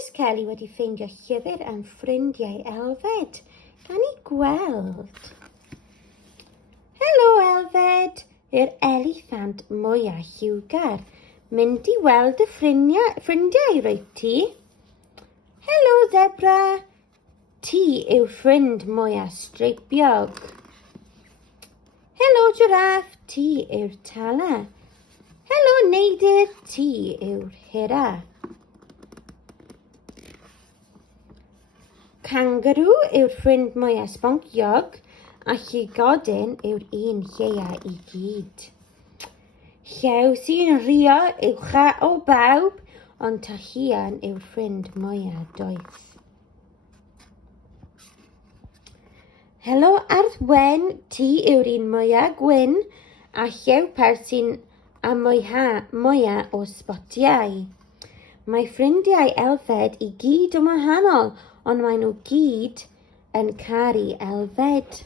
Oes Kelly wedi ffeindio llyfr am ffrindiau Elfed. Gan i gweld. Helo Elfed, yr eliffant mwyaf lliwgar. Mynd i weld y ffrindiau rwyt ti. Helo Zebra, ti yw'r ffrind mwyaf streipiog. Helo Giraffe, ti yw'r tala. Helo Neidyr, ti yw'r hira. Kangaroo yw'r ffrind mwyaf sbonciog, a llygodyn yw'r un lleia i gyd. Llew sy'n rio uwcha o bawb, ond tahian yw'r ffrind mwyaf doeth. Helo Arth Wen, ti yw'r un mwyaf gwyn, a llew persyn a mwyaf o sbotiau. Mae ffrindiau Elfed i gyd yn wahanol, ond maen nhw gyd yn caru Elfed.